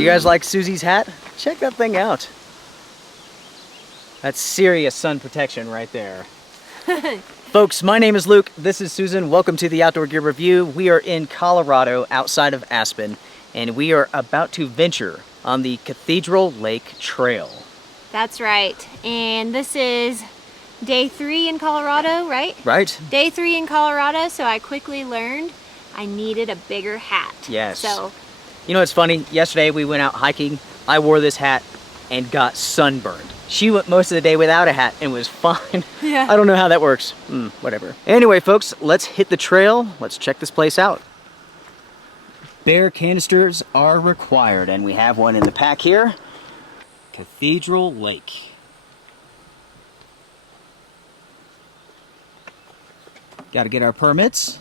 Do you guys like Susie's hat? Check that thing out. That's serious sun protection right there. Folks, my name is Luke. This is Susan. Welcome to the Outdoor Gear Review. We are in Colorado, outside of Aspen, and we are about to venture on the Cathedral Lake Trail. That's right. And this is day 3 in Colorado, right? Right. Day 3 in Colorado, so I quickly learned I needed a bigger hat. Yes. So, you know what's funny? Yesterday we went out hiking. I wore this hat and got sunburned. She went most of the day without a hat and was fine. yeah. I don't know how that works. Whatever. Anyway, folks, let's hit the trail. Let's check this place out. Bear canisters are required, and we have one in the pack here. Cathedral Lake. Got to get our permits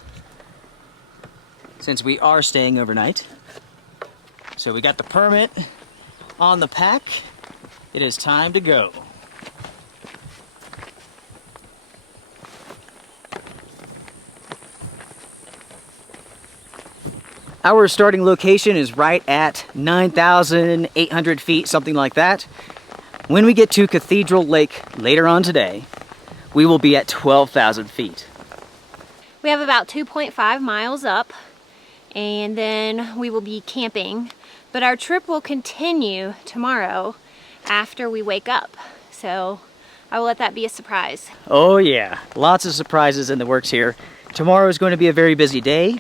since we are staying overnight. So we got the permit on the pack. It is time to go. Our starting location is right at 9,800 feet, something like that. When we get to Cathedral Lake later on today, we will be at 12,000 feet. We have about 2.5 miles up, and then we will be camping. But our trip will continue tomorrow after we wake up. So I will let that be a surprise. Oh yeah, lots of surprises in the works here. Tomorrow is going to be a very busy day.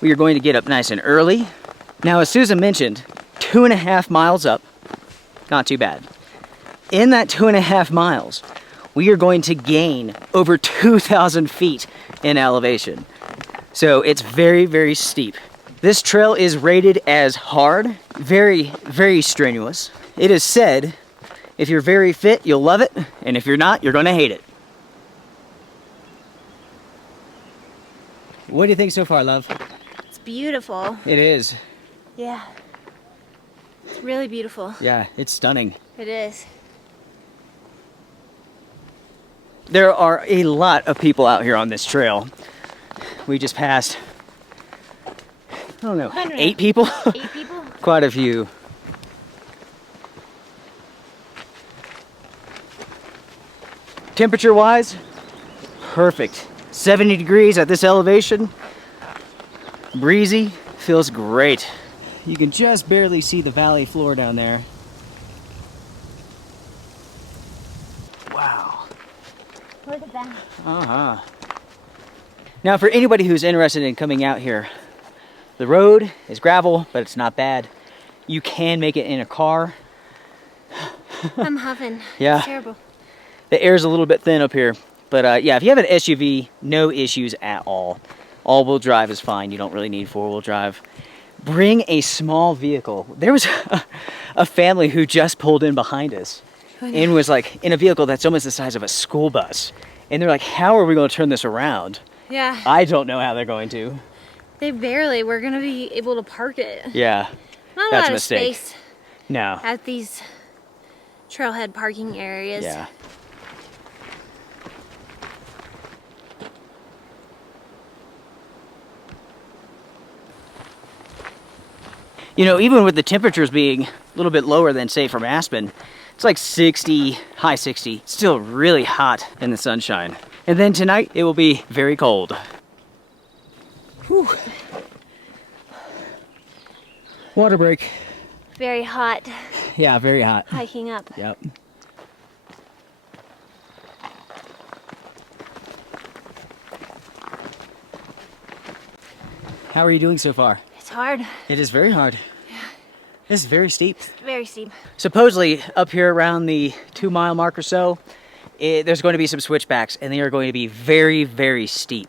We are going to get up nice and early. Now, as Susan mentioned, 2.5 miles up, not too bad. In that 2.5 miles, we are going to gain over 2,000 feet in elevation. So it's very, very steep. This trail is rated as hard, very, very strenuous. It is said, if you're very fit, you'll love it, and if you're not, you're gonna hate it. What do you think so far, love? It's beautiful. It is. Yeah. It's really beautiful. Yeah, it's stunning. It is. There are a lot of people out here on this trail. We just passed, I don't know, 8 people? 8 people? Quite a few. Temperature-wise, perfect. 70 degrees at this elevation. Breezy, feels great. You can just barely see the valley floor down there. Wow. Look at that. Uh-huh. Now, for anybody who's interested in coming out here, the road is gravel, but it's not bad. You can make it in a car. I'm huffing. Yeah. It's terrible. The air's a little bit thin up here. But yeah, if you have an SUV, no issues at all. All-wheel drive is fine. You don't really need four-wheel drive. Bring a small vehicle. There was a family who just pulled in behind us and was like in a vehicle that's almost the size of a school bus. And they're like, how are we going to turn this around? Yeah. I don't know how they're going to. They barely were going to be able to park it. Yeah. Not a That's lot a of mistake. space No. at these trailhead parking areas. Yeah. You know, even with the temperatures being a little bit lower than, say, from Aspen, it's like 60, high 60, still really hot in the sunshine. And then tonight, it will be very cold. Whew. Water break. Very hot. Yeah, very hot. Hiking up. Yep. How are you doing so far? It's hard. It is very hard. Yeah. It's very steep. Very steep. Supposedly, up here around the 2-mile mark or so, there's going to be some switchbacks, and they are going to be very, very steep.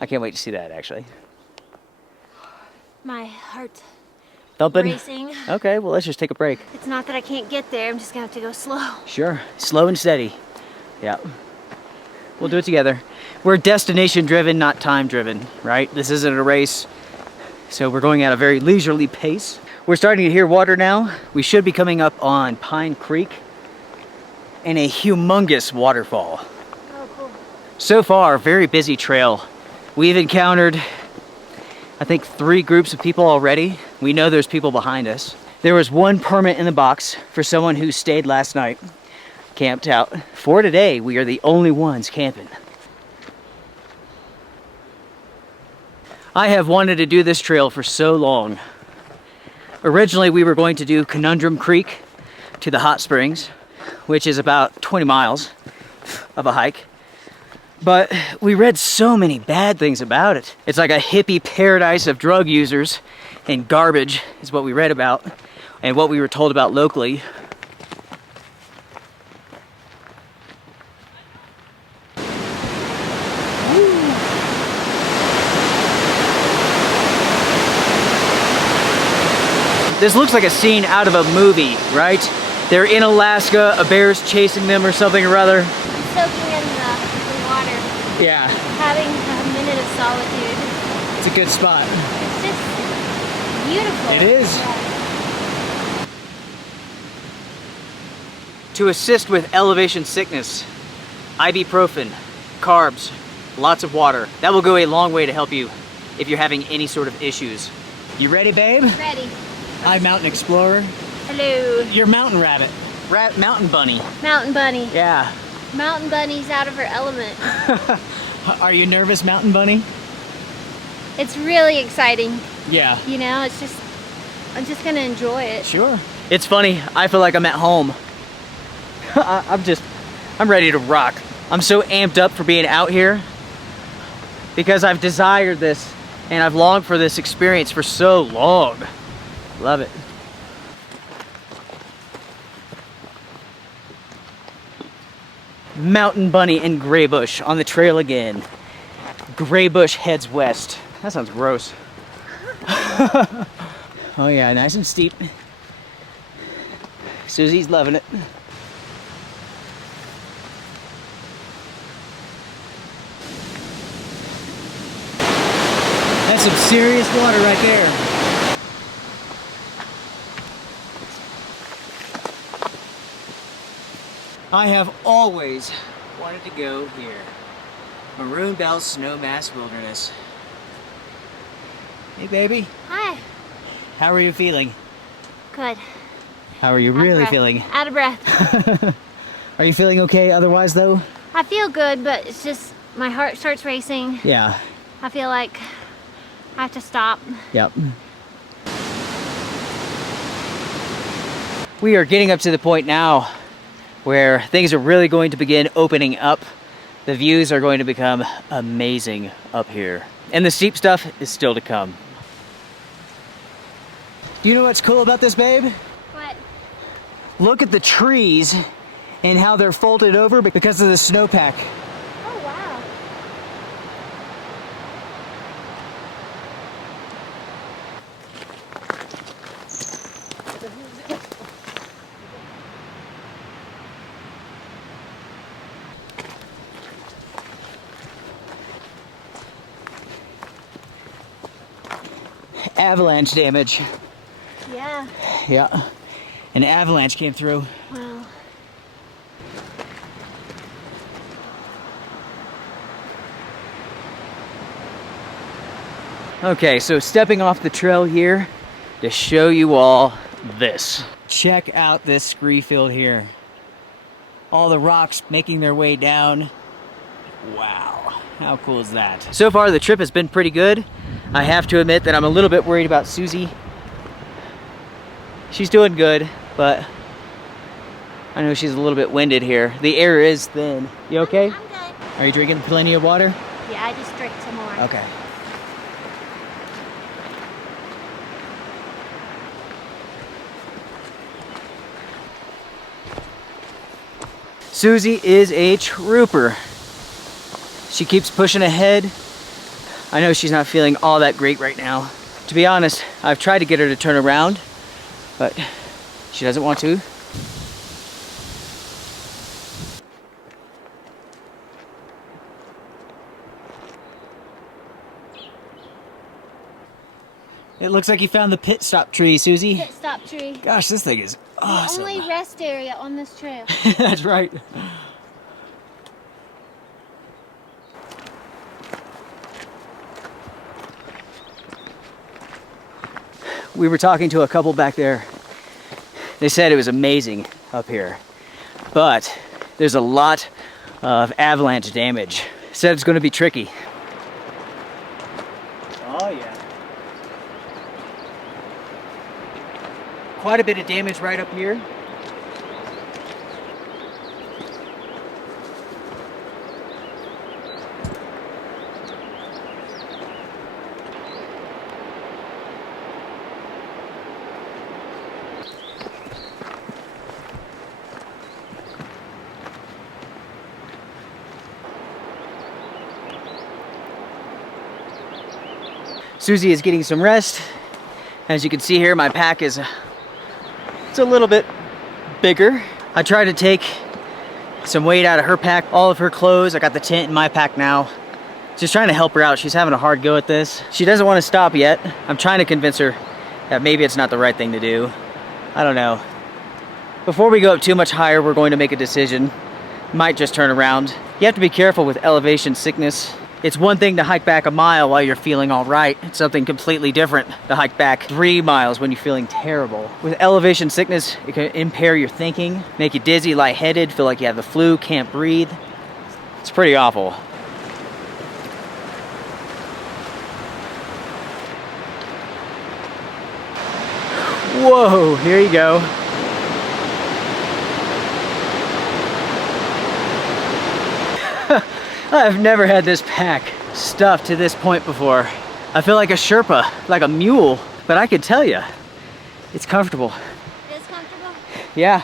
I can't wait to see that, actually. My heart's Thumping? racing. Okay, well, let's just take a break. It's not that I can't get there. I'm just going to have to go slow. Sure. Slow and steady. Yeah. We'll do it together. We're destination driven, not time driven, right? This isn't a race. So we're going at a very leisurely pace. We're starting to hear water now. We should be coming up on Pine Creek and a humongous waterfall. Oh, cool. So far, very busy trail. We've encountered I think 3 groups of people already. We know there's people behind us. There was 1 permit in the box for someone who stayed last night, camped out. For today, we are the only ones camping. I have wanted to do this trail for so long. Originally, we were going to do Conundrum Creek to the hot springs, which is about 20 miles of a hike. But we read so many bad things about it. It's like a hippie paradise of drug users and garbage is what we read about and what we were told about locally. This looks like a scene out of a movie, right? They're in Alaska, a bear's chasing them or something or other. Soaking in the water. Yeah. Having a minute of solitude. It's a good spot. It's just beautiful. It is. Yeah. To assist with elevation sickness, ibuprofen, carbs, lots of water. That will go a long way to help you if you're having any sort of issues. You ready, babe? Ready. I'm Mountain Explorer. Hello. You're Mountain Rabbit. Mountain Bunny. Mountain Bunny. Yeah. Mountain Bunny's out of her element. Are you nervous, Mountain Bunny? It's really exciting. Yeah. You know, I'm just gonna enjoy it. Sure. It's funny, I feel like I'm at home. I'm ready to rock. I'm so amped up for being out here because I've desired this and I've longed for this experience for so long. Love it. Mountain Bunny and Graybush on the trail again. Graybush heads west. That sounds gross. Oh yeah, nice and steep. Susie's loving it. That's some serious water right there. I have always wanted to go here. Maroon Bell Snowmass Wilderness. Hey baby. Hi. How are you feeling? Good. How are you really feeling? Out of breath. Are you feeling okay otherwise though? I feel good, but it's just my heart starts racing. Yeah. I feel like I have to stop. Yep. We are getting up to the point now where things are really going to begin opening up. The views are going to become amazing up here. And the steep stuff is still to come. Do you know what's cool about this, babe? What? Look at the trees and how they're folded over because of the snowpack. Oh, wow. Avalanche damage. Yeah. Yeah. An avalanche came through. Wow. Okay, so stepping off the trail here to show you all this. Check out this scree field here. All the rocks making their way down. Wow, how cool is that? So far the trip has been pretty good. I have to admit that I'm a little bit worried about Susie. She's doing good, but I know she's a little bit winded here. The air is thin. You okay? I'm good. Are you drinking plenty of water? Yeah, I just drank some more. Okay. Susie is a trooper. She keeps pushing ahead. I know she's not feeling all that great right now. To be honest, I've tried to get her to turn around, but she doesn't want to. It looks like you found the pit stop tree, Susie. Pit stop tree. Gosh, this thing is awesome. The only rest area on this trail. That's right. We were talking to a couple back there. They said it was amazing up here, but there's a lot of avalanche damage. Said it's going to be tricky. Oh yeah. Quite a bit of damage right up here. Susie is getting some rest. As you can see here, my pack is it's a little bit bigger. I tried to take some weight out of her pack, all of her clothes. I got the tent in my pack now. Just trying to help her out. She's having a hard go at this. She doesn't want to stop yet. I'm trying to convince her that maybe it's not the right thing to do. I don't know. Before we go up too much higher, we're going to make a decision. Might just turn around. You have to be careful with elevation sickness. It's one thing to hike back a mile while you're feeling all right. It's something completely different to hike back 3 miles when you're feeling terrible. With elevation sickness, it can impair your thinking, make you dizzy, lightheaded, feel like you have the flu, can't breathe. It's pretty awful. Whoa, here you go. I've never had this pack stuffed to this point before. I feel like a Sherpa, like a mule, but I can tell you, it's comfortable. It is comfortable? Yeah.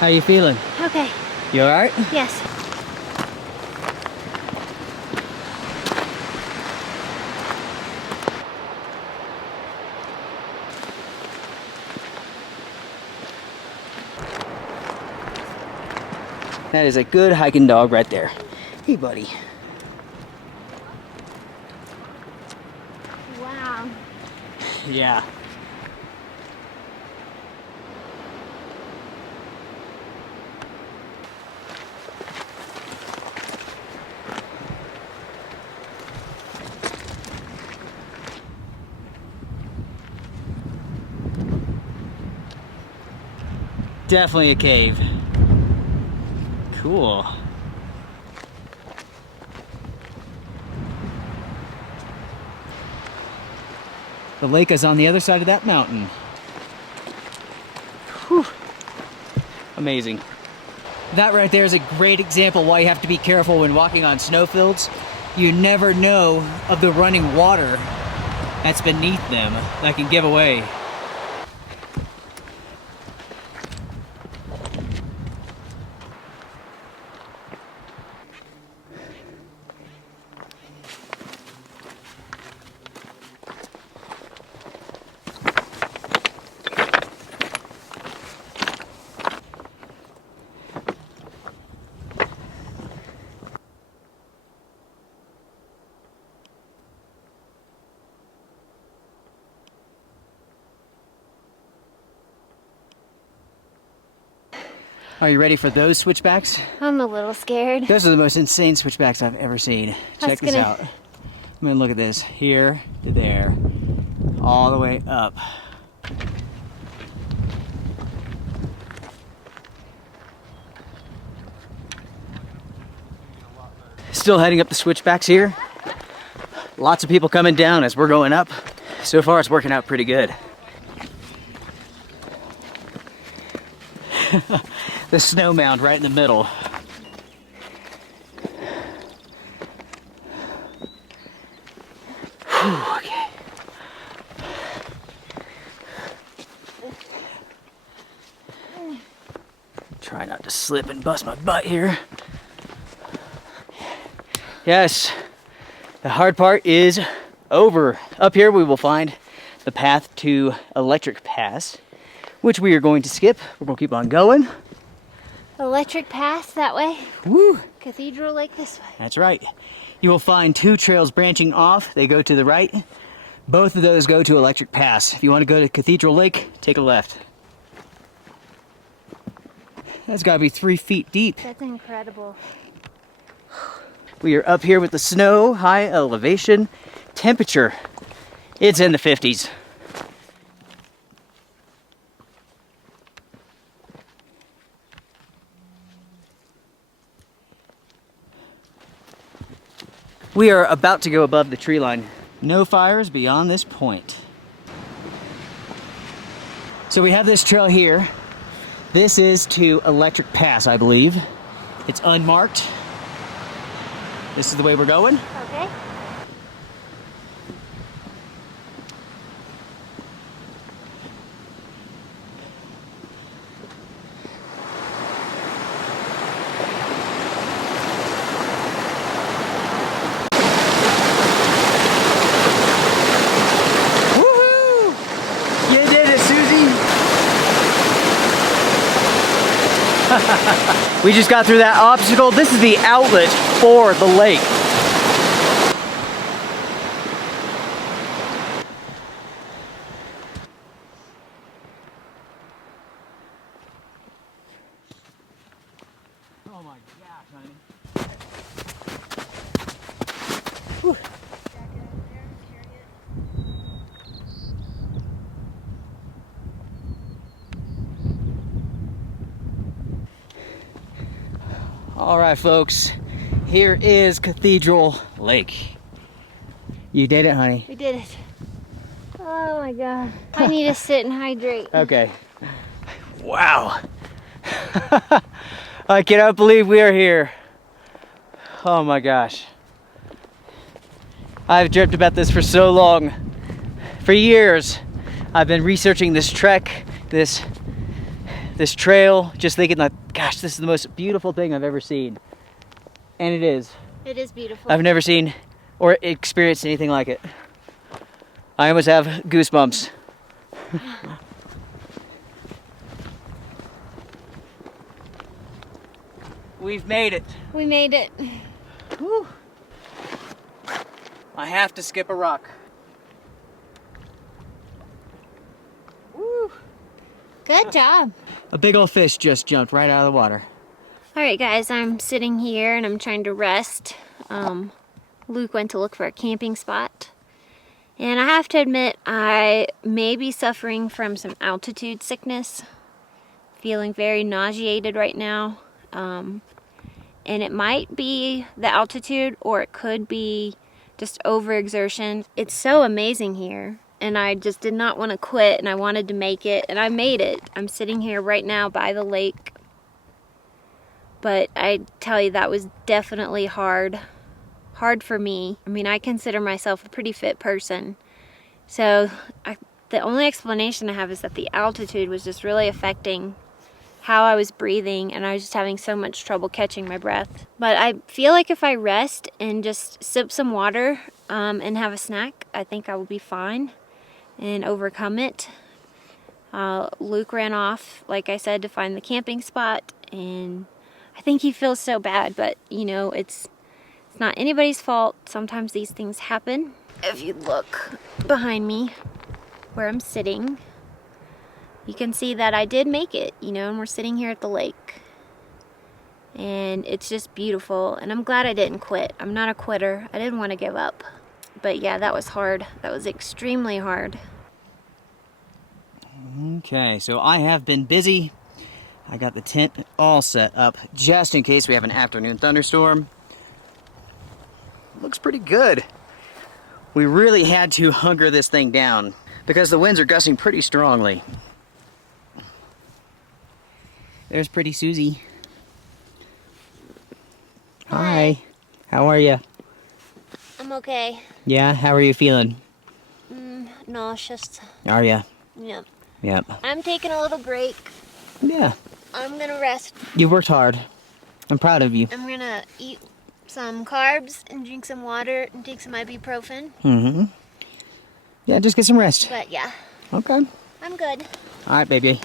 How you feeling? Okay. You all right? Yes. That is a good hiking dog right there. Hey, buddy. Wow. Yeah. Definitely a cave. Cool. The lake is on the other side of that mountain. Whew. Amazing. That right there is a great example why you have to be careful when walking on snowfields. You never know of the running water that's beneath them that can give away. Are you ready for those switchbacks? I'm a little scared. Those are the most insane switchbacks I've ever seen. Check this out. I'm gonna look at this. Here to there. All the way up. Still heading up the switchbacks here. Lots of people coming down as we're going up. So far it's working out pretty good. The snow mound right in the middle. Whew, okay. Try not to slip and bust my butt here. Yes, the hard part is over. Up here we will find the path to Electric Pass, which we are going to skip. We're going to keep on going. Electric Pass that way. Woo! Cathedral Lake this way. That's right. You will find 2 trails branching off. They go to the right. Both of those go to Electric Pass. If you want to go to Cathedral Lake, take a left. That's gotta be 3 feet deep. That's incredible. We are up here with the snow, high elevation, temperature. It's in the 50s. We are about to go above the tree line. No fires beyond this point. So we have this trail here. This is to Electric Pass, I believe. It's unmarked. This is the way we're going. Okay. We just got through that obstacle. This is the outlet for the lake. Oh my gosh, honey. Whew. All right, folks, here is Cathedral Lake. You did it, honey. We did it. Oh my God. I need to sit and hydrate. Okay. Wow. I cannot believe we are here. Oh my gosh. I've dreamt about this for so long. For years, I've been researching this trek, this trail, just thinking like, gosh, this is the most beautiful thing I've ever seen. And it is. It is beautiful. I've never seen or experienced anything like it. I almost have goosebumps. We've made it. We made it. Whew. I have to skip a rock. Woo. Good job. A big old fish just jumped right out of the water. All right, guys, I'm sitting here and I'm trying to rest. Luke went to look for a camping spot. And I have to admit, I may be suffering from some altitude sickness. Feeling very nauseated right now. And it might be the altitude or it could be just overexertion. It's so amazing here. And I just did not want to quit and I wanted to make it. And I made it. I'm sitting here right now by the lake. But I tell you, that was definitely hard. Hard for me. I mean, I consider myself a pretty fit person. So the only explanation I have is that the altitude was just really affecting how I was breathing, and I was just having so much trouble catching my breath. But I feel like if I rest and just sip some water and have a snack, I think I will be fine and overcome it. Luke ran off, like I said, to find the camping spot, and I think he feels so bad, but you know, it's not anybody's fault. Sometimes these things happen. If you look behind me where I'm sitting, you can see that I did make it, you know, and we're sitting here at the lake. And it's just beautiful, and I'm glad I didn't quit. I'm not a quitter. I didn't want to give up. But yeah, that was hard. That was extremely hard. Okay, so I have been busy. I got the tent all set up just in case we have an afternoon thunderstorm. Looks pretty good. We really had to hunker this thing down because the winds are gusting pretty strongly. There's pretty Susie. Hi. How are you? I'm okay. Yeah, how are you feeling? Nauseous. Are you? Yep. Yep. I'm taking a little break. Yeah. I'm gonna rest. You worked hard. I'm proud of you. I'm gonna eat some carbs and drink some water and take some ibuprofen. Mm-hmm. Yeah, just get some rest. But yeah. Okay. I'm good. All right, baby.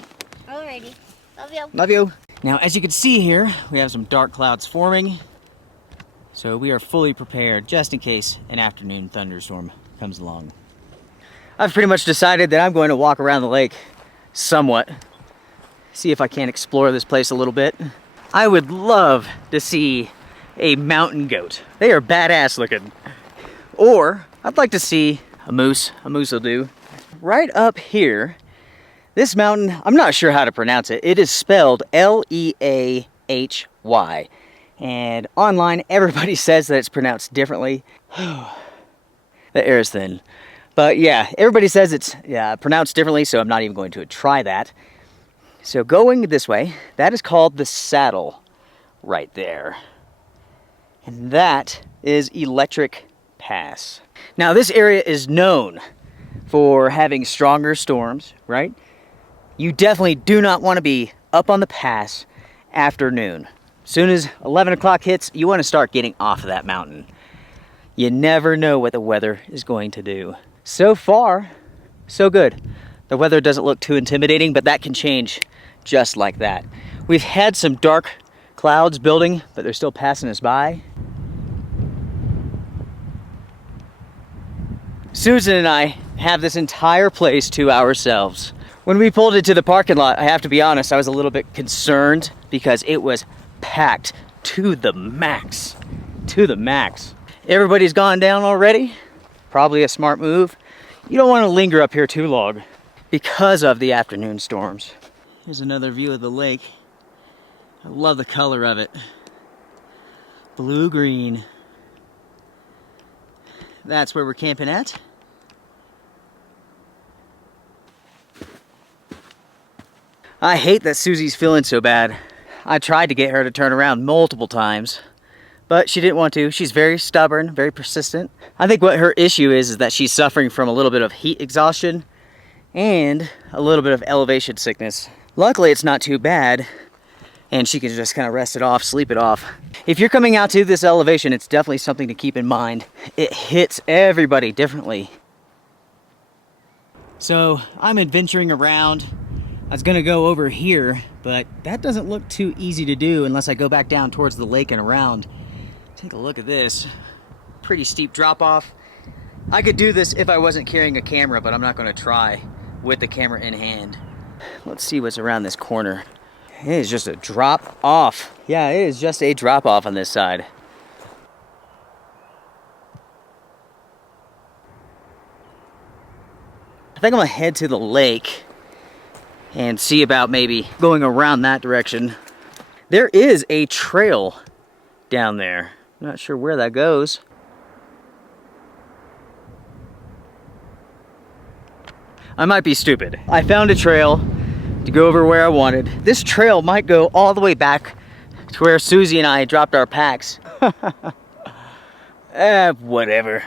Alrighty. Love you. Love you. Now, as you can see here, we have some dark clouds forming. So we are fully prepared just in case an afternoon thunderstorm comes along. I've pretty much decided that I'm going to walk around the lake somewhat. see if I can explore this place a little bit. I would love to see a mountain goat. They are badass looking. Or I'd like to see a moose. A moose will do. Right up here, this mountain, I'm not sure how to pronounce it. It is spelled Leahy. And online, everybody says that it's pronounced differently. The air is thin. But yeah, everybody says it's pronounced differently, so I'm not even going to try that. So going this way, that is called the Saddle right there. And that is Electric Pass. Now this area is known for having stronger storms, right? You definitely do not want to be up on the pass after noon. As soon as 11 o'clock hits, you want to start getting off of that mountain. You never know what the weather is going to do. So far, so good. The weather doesn't look too intimidating, but that can change just like that. We've had some dark clouds building, but they're still passing us by. Susan and I have this entire place to ourselves. When we pulled into the parking lot, I have to be honest, I was a little bit concerned because it was packed to the max. To the max. Everybody's gone down already. Probably a smart move. You don't want to linger up here too long because of the afternoon storms. Here's another view of the lake. I love the color of it. Blue-green. That's where we're camping at. I hate that Susie's feeling so bad. I tried to get her to turn around multiple times, but she didn't want to. She's very stubborn, very persistent. I think what her issue is that she's suffering from a little bit of heat exhaustion and a little bit of elevation sickness. Luckily, it's not too bad, and she can just kind of rest it off, sleep it off. If you're coming out to this elevation, it's definitely something to keep in mind. It hits everybody differently. So I'm adventuring around. I was gonna go over here, but that doesn't look too easy to do unless I go back down towards the lake and around. Take a look at this. Pretty steep drop off. I could do this if I wasn't carrying a camera, but I'm not gonna try with the camera in hand. Let's see what's around this corner. It is just a drop off. Yeah, it is just a drop off on this side. I think I'm gonna head to the lake and see about maybe going around that direction. There is a trail down there. Not sure where that goes. I might be stupid. I found a trail to go over where I wanted. This trail might go all the way back to where Susie and I dropped our packs. Whatever.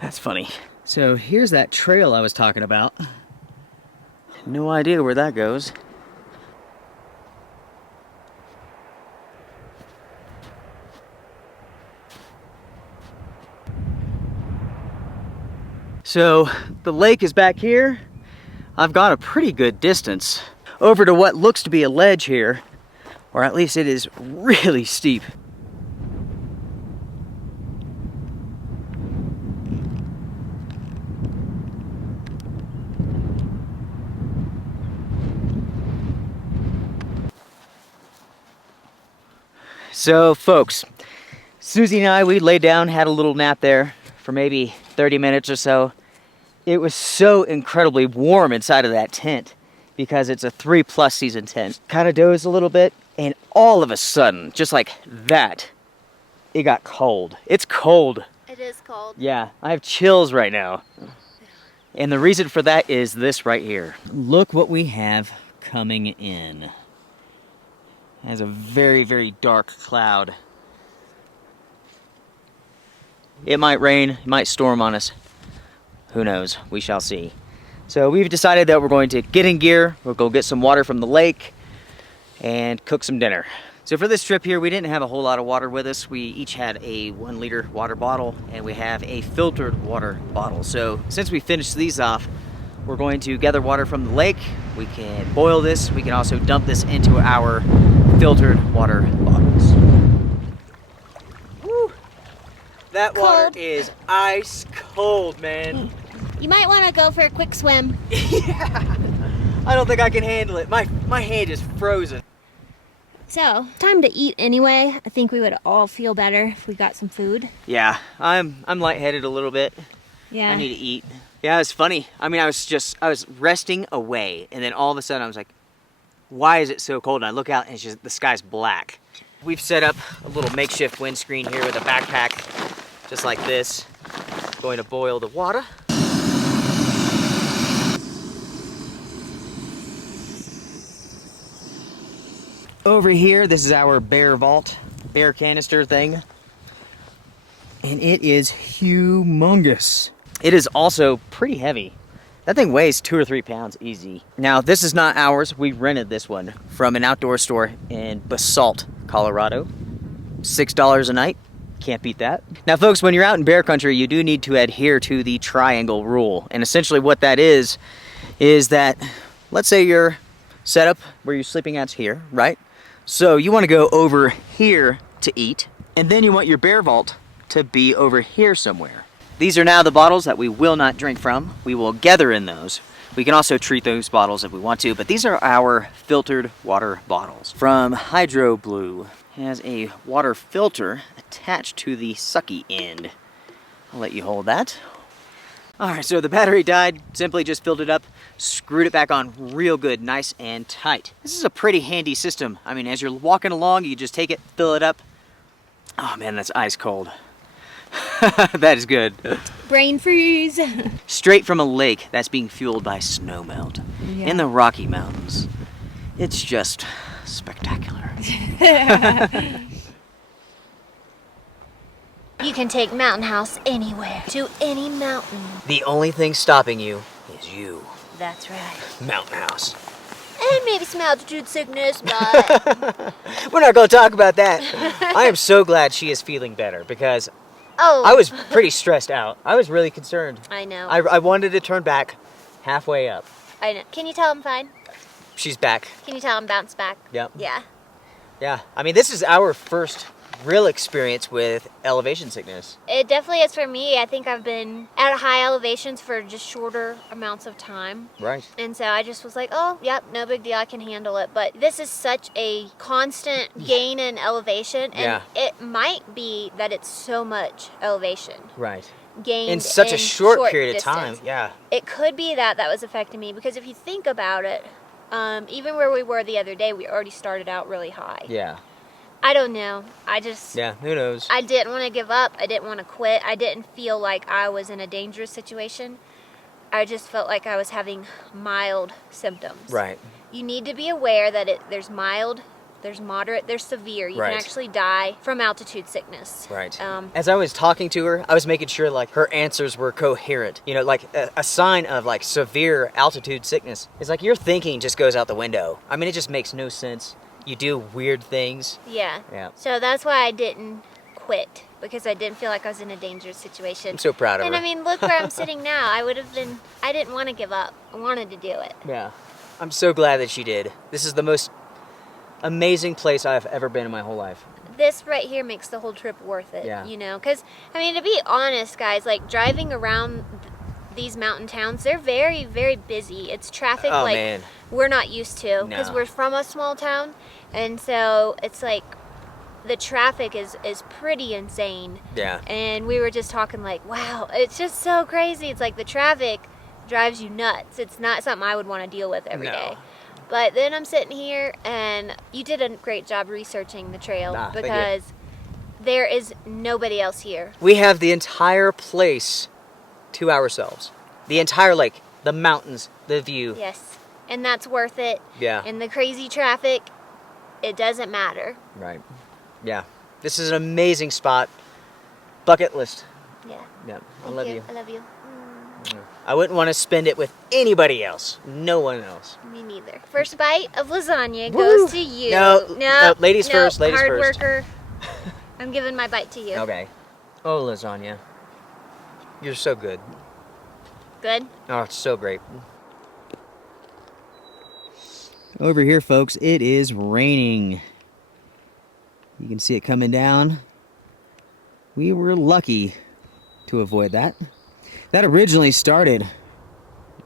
That's funny. So here's that trail I was talking about. No idea where that goes. So the lake is back here. I've gone a pretty good distance over to what looks to be a ledge here, or at least it is really steep. So folks, Susie and I, we laid down, had a little nap there for maybe 30 minutes or so. It was so incredibly warm inside of that tent because it's a 3+ season tent. Kind of dozed a little bit, and all of a sudden, just like that, it got cold. It's cold. It is cold. Yeah, I have chills right now. And the reason for that is this right here. Look what we have coming in. It has a very, very dark cloud. It might rain, it might storm on us. Who knows? We shall see. So we've decided that we're going to get in gear, we'll go get some water from the lake, and cook some dinner. So for this trip here, we didn't have a whole lot of water with us. We each had a 1-liter water bottle, and we have a filtered water bottle. So since we finished these off, we're going to gather water from the lake. We can boil this. We can also dump this into our filtered water bottles. Woo. That water is ice cold, man. You might want to go for a quick swim. Yeah. I don't think I can handle it. My hand is frozen. So, time to eat anyway. I think we would all feel better if we got some food. Yeah, I'm lightheaded a little bit. Yeah. I need to eat. Yeah, it's funny. I mean, I was resting away, and then all of a sudden I was like, why is it so cold? And I look out and it's just, the sky's black. We've set up a little makeshift windscreen here with a backpack, just like this. Going to boil the water. Over here, this is our bear vault, bear canister thing. And it is humongous. It is also pretty heavy. That thing weighs 2 or 3 pounds easy. Now, this is not ours. We rented this one from an outdoor store in Basalt, Colorado. $6 a night. Can't beat that. Now, folks, when you're out in bear country, you do need to adhere to the triangle rule. And essentially what that is that, let's say your setup where you're sleeping at's here, right? So you want to go over here to eat, and then you want your bear vault to be over here somewhere. These are now the bottles that we will not drink from. We will gather in those. We can also treat those bottles if we want to, but these are our filtered water bottles from Hydro Blue. It has a water filter attached to the sucky end. I'll let you hold that. All right, so the battery died, simply just filled it up, screwed it back on real good, nice and tight. This is a pretty handy system. I mean, as you're walking along, you just take it, fill it up. Oh man, that's ice cold. That is good. Brain freeze. Straight from a lake that's being fueled by snowmelt in the Rocky Mountains. It's just spectacular. You can take Mountain House anywhere, to any mountain. The only thing stopping you is you. That's right. Mountain House. And maybe some altitude sickness, but... We're not going to talk about that. I am so glad she is feeling better because I was pretty stressed out. I was really concerned. I know. I wanted to turn back halfway up. I know. Can you tell I'm fine? She's back. Can you tell I'm bounced back? Yep. Yeah. Yeah. I mean, this is our first real experience with elevation sickness. It definitely is for me. I think I've been at high elevations for just shorter amounts of time. Right. And so I just was like, oh, yep, no big deal. I can handle it. But this is such a constant gain in elevation. And it might be that it's so much elevation. Right. Gained in such a short period distance. of time. Yeah. It could be that was affecting me because if you think about it, even where we were the other day, we already started out really high. Yeah. I don't know. I just... Yeah, who knows? I didn't want to give up. I didn't want to quit. I didn't feel like I was in a dangerous situation. I just felt like I was having mild symptoms. Right. You need to be aware that there's mild, there's moderate, there's severe. You can actually die from altitude sickness. Right. As I was talking to her, I was making sure like her answers were coherent. You know, like a sign of like severe altitude sickness is like your thinking just goes out the window. I mean, it just makes no sense. You do weird things. Yeah. Yeah. So that's why I didn't quit, because I didn't feel like I was in a dangerous situation. I'm so proud of her. And I mean, look where I'm sitting now. I didn't want to give up. I wanted to do it. Yeah. I'm so glad that she did. This is the most amazing place I've ever been in my whole life. This right here makes the whole trip worth it. Yeah. You know, because, I mean, to be honest, guys, like driving around these mountain towns, they're very, very busy. It's traffic like we're not used to, because we're from a small town, and so it's like the traffic is pretty insane. Yeah. And we were just talking like, wow, it's just so crazy. It's like the traffic drives you nuts. It's not something I would want to deal with every day. But then I'm sitting here, and you did a great job researching the trail, because there is nobody else here. We have the entire place to ourselves. The entire lake, the mountains, the view. Yes, and that's worth it. Yeah. And the crazy traffic, it doesn't matter. Right. Yeah. This is an amazing spot. Bucket list. Yeah. Yeah. I love you. I love you. I wouldn't want to spend it with anybody else. No one else. Me neither. First bite of lasagna goes to you. No, ladies first, ladies hard first. Worker. I'm giving my bite to you. Okay. Oh, lasagna. You're so good. Good? Oh, it's so great. Over here, folks, it is raining. You can see it coming down. We were lucky to avoid that. That originally started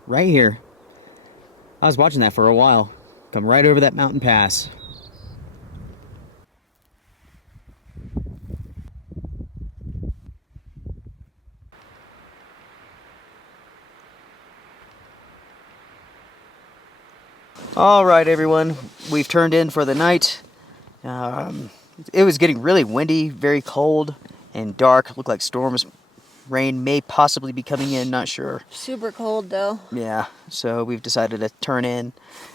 right here. I was watching that for a while. Come right over that mountain pass. All right, everyone. We've turned in for the night. It was getting really windy, very cold, and dark. Looked like storms, rain may possibly be coming in, not sure. Super cold though. Yeah, so we've decided to turn in.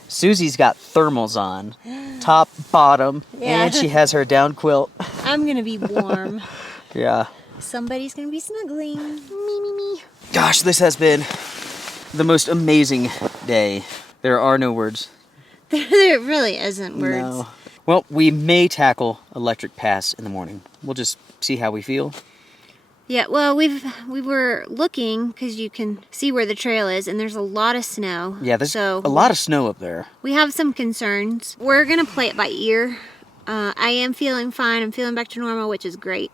Susie's got thermals on, top, bottom, Yeah. and she has her down quilt. I'm gonna be warm. Yeah. Somebody's gonna be snuggling. Me. Gosh, this has been the most amazing day. There are no words. There really isn't words. No. Well, we may tackle Electric Pass in the morning. We'll just see how we feel. Yeah, well, we were looking because you can see where the trail is, and there's a lot of snow. Yeah, there's a lot of snow up there. We have some concerns. We're gonna play it by ear. I am feeling fine. I'm feeling back to normal, which is great.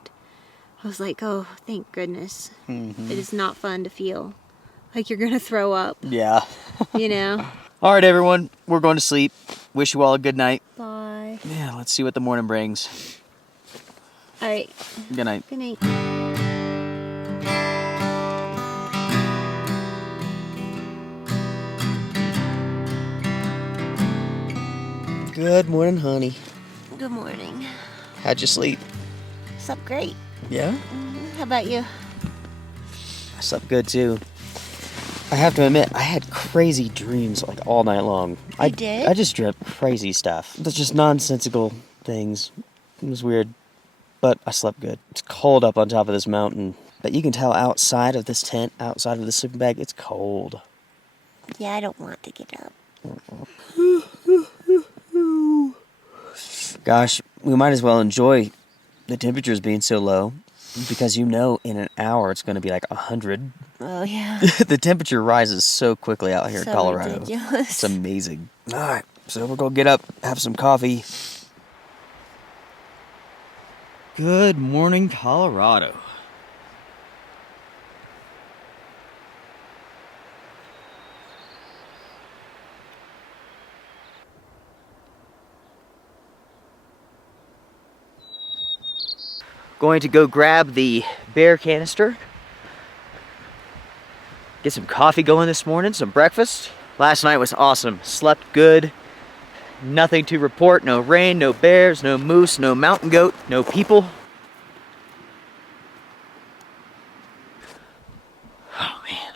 I was like, oh, thank goodness. Mm-hmm. It is not fun to feel like you're gonna throw up. Yeah. You know. All right, everyone. We're going to sleep. Wish you all a good night. Bye. Yeah, let's see what the morning brings. All right. Good night. Good night. Good morning, honey. Good morning. How'd you sleep? Slept great. Yeah? How about you? I slept good, too. I have to admit, I had crazy dreams like all night long. You did? I just dreamt crazy stuff. That's just nonsensical things. It was weird, but I slept good. It's cold up on top of this mountain, but you can tell outside of this tent, outside of the sleeping bag, it's cold. Yeah, I don't want to get up. Gosh, we might as well enjoy the temperatures being so low, because you know in an hour it's going to be like 100. Oh, yeah. The temperature rises so quickly out here in So Colorado. ridiculous. It's amazing. All right, so we're going to get up, have some coffee. Good morning, Colorado. Going to go grab the bear canister. Get some coffee going this morning, some breakfast. Last night was awesome. Slept good. Nothing to report. No rain, no bears, no moose, no mountain goat, no people. Oh, man.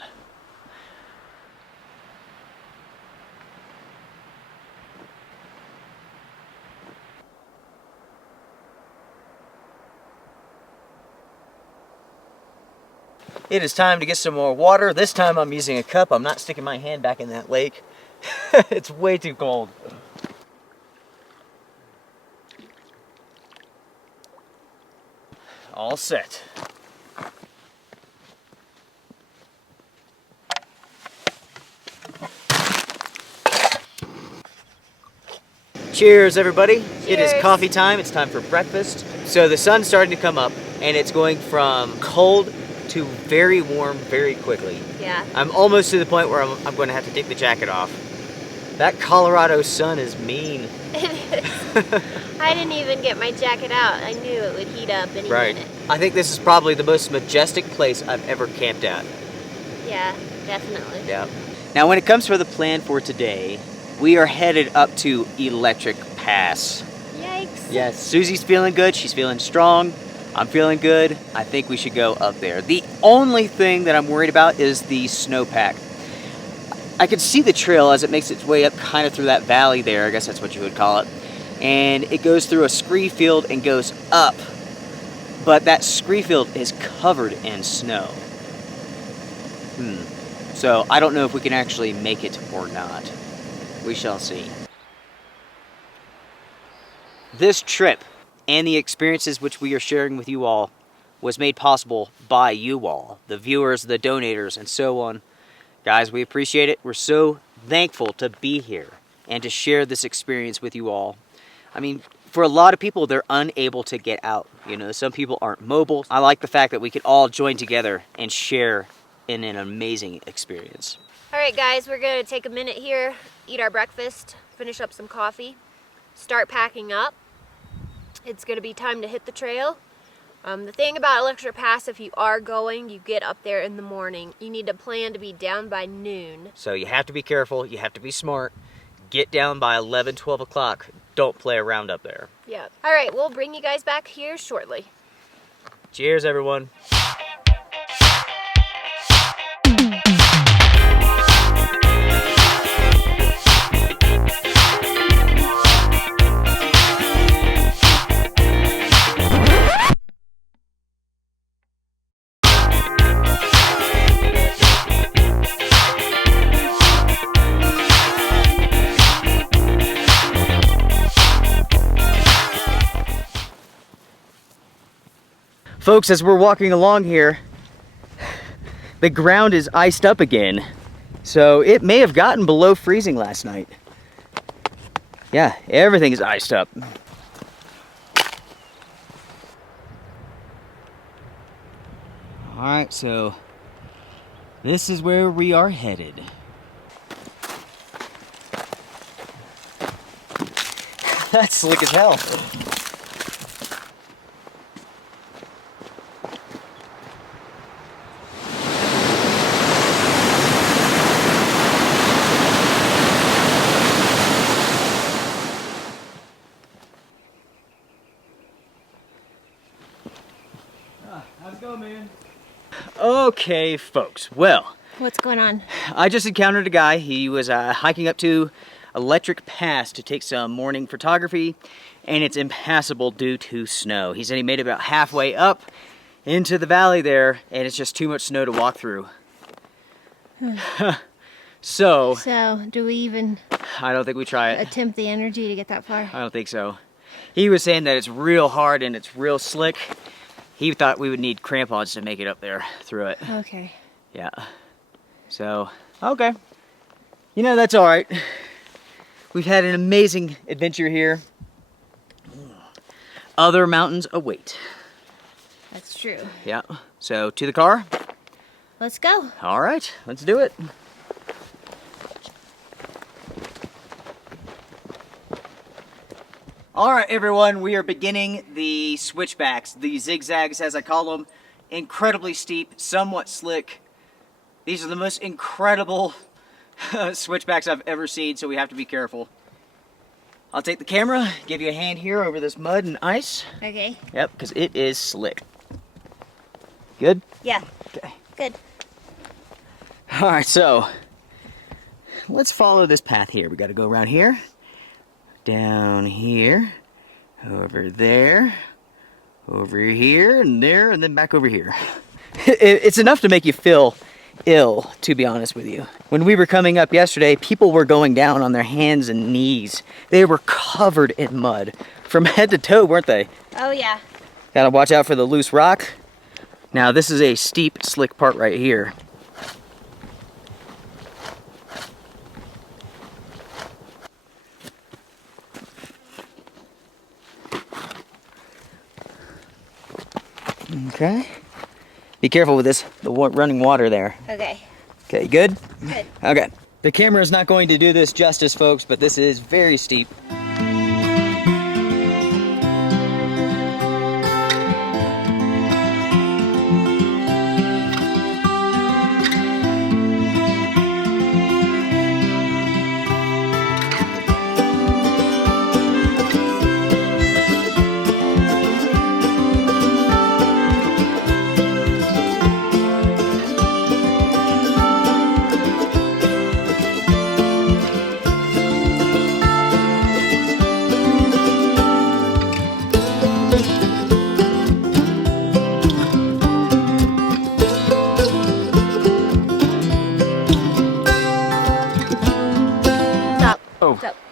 It is time to get some more water. This time I'm using a cup. I'm not sticking my hand back in that lake. It's way too cold. All set. Cheers, everybody. It is Cheers. coffee time. It's time for breakfast. So the sun's starting to come up, and it's going from cold to very warm very quickly. Yeah. I'm almost to the point where I'm going to have to take the jacket off. That Colorado sun is mean. I didn't even get my jacket out. I knew it would heat up any Right. minute. I think this is probably the most majestic place I've ever camped at. Yeah, definitely. Yeah. Now, when it comes for the plan for today, we are headed up to Electric Pass. Yikes. Yes, Susie's feeling good. She's feeling strong. I'm feeling good. I think we should go up there. The only thing that I'm worried about is the snowpack. I can see the trail as it makes its way up kind of through that valley there. I guess that's what you would call it. And it goes through a scree field and goes up. But that scree field is covered in snow. So I don't know if we can actually make it or not. We shall see. This trip and the experiences which we are sharing with you all was made possible by you all, the viewers, the donators, and so on. Guys, we appreciate it. We're so thankful to be here and to share this experience with you all. I mean, for a lot of people, they're unable to get out. You know, some people aren't mobile. I like the fact that we could all join together and share in an amazing experience. All right, guys, we're going to take a minute here eat our breakfast, finish up some coffee, start packing up. It's gonna be time to hit the trail. The thing about Electric Pass, if you are going, you get up there in the morning. You need to plan to be down by noon. So you have to be careful, you have to be smart. Get down by 11, 12 o'clock. Don't play around up there. Yeah. All right, we'll bring you guys back here shortly. Cheers, everyone. Folks, as we're walking along here, the ground is iced up again. So it may have gotten below freezing last night. Yeah, everything is iced up. All right, so this is where we are headed. That's slick as hell. How's it going, man? Okay, folks. Well, What's going on? I just encountered a guy. He was hiking up to Electric Pass to take some morning photography, and it's impassable due to snow. He said he made it about halfway up into the valley there, and it's just too much snow to walk through. So, do we even I don't think we try it. attempt the energy to get that far? I don't think so. He was saying that it's real hard and it's real slick. He thought we would need crampons to make it up there through it. Okay. Yeah. So, okay. You know, that's all right. We've had an amazing adventure here. Other mountains await. That's true. Yeah. So, to the car? Let's go. All right, let's do it. All right, everyone, we are beginning the switchbacks, the zigzags as I call them. Incredibly steep, somewhat slick. These are the most incredible switchbacks I've ever seen, so we have to be careful. I'll take the camera, give you a hand here over this mud and ice. Okay. Yep, because it is slick. Good? Yeah. Okay. Good. All right, so let's follow this path here. We got to go around here. Down here, over there, over here, and there, and then back over here. It's enough to make you feel ill, to be honest with you. When we were coming up yesterday, people were going down on their hands and knees. They were covered in mud from head to toe, weren't they? Oh, yeah. Gotta watch out for the loose rock. Now, this is a steep, slick part right here. Okay. Be careful with this, the running water there. Okay. Okay, good? Good. Okay. The camera is not going to do this justice, folks, but this is very steep.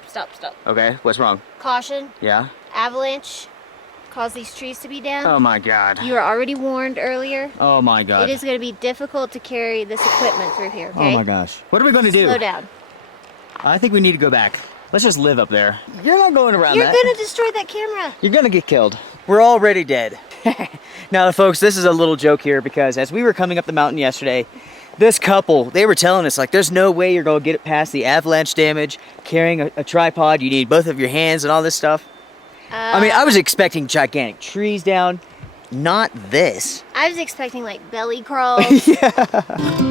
Stop. Okay, what's wrong? Caution, Yeah? avalanche, cause these trees to be down. Oh my God. You were already warned earlier. Oh my God. It is going to be difficult to carry this equipment through here, okay? Oh my gosh. What are we going to do? Slow down. I think we need to go back. Let's just live up there. You're not going around You're that. going to destroy that camera. You're gonna get killed. We're already dead. Now, folks, this is a little joke here because as we were coming up the mountain yesterday, This couple, they were telling us, like, there's no way you're going to get it past the avalanche damage, carrying a tripod. You need both of your hands and all this stuff. I mean, I was expecting gigantic trees down. Not this. I was expecting like belly crawls. Yeah.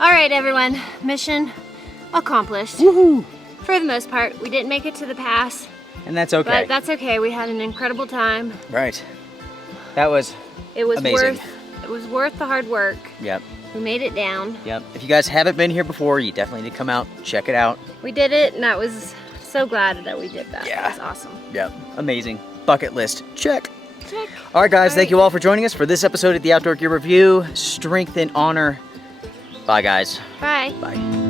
All right, everyone, mission accomplished. Woohoo! For the most part, we didn't make it to the pass, And that's okay. but that's okay. We had an incredible time. Right. That was amazing. It was worth the hard work. Yep. We made it down. Yep. If you guys haven't been here before, you definitely need to come out, check it out. We did it, and I was so glad that we did that. Yeah. That was awesome. Yep. Amazing. Bucket list. Check. Check. All right, guys. All Thank right. you all for joining us for this episode of the Outdoor Gear Review. Strength and honor. Bye, guys. Bye. Bye.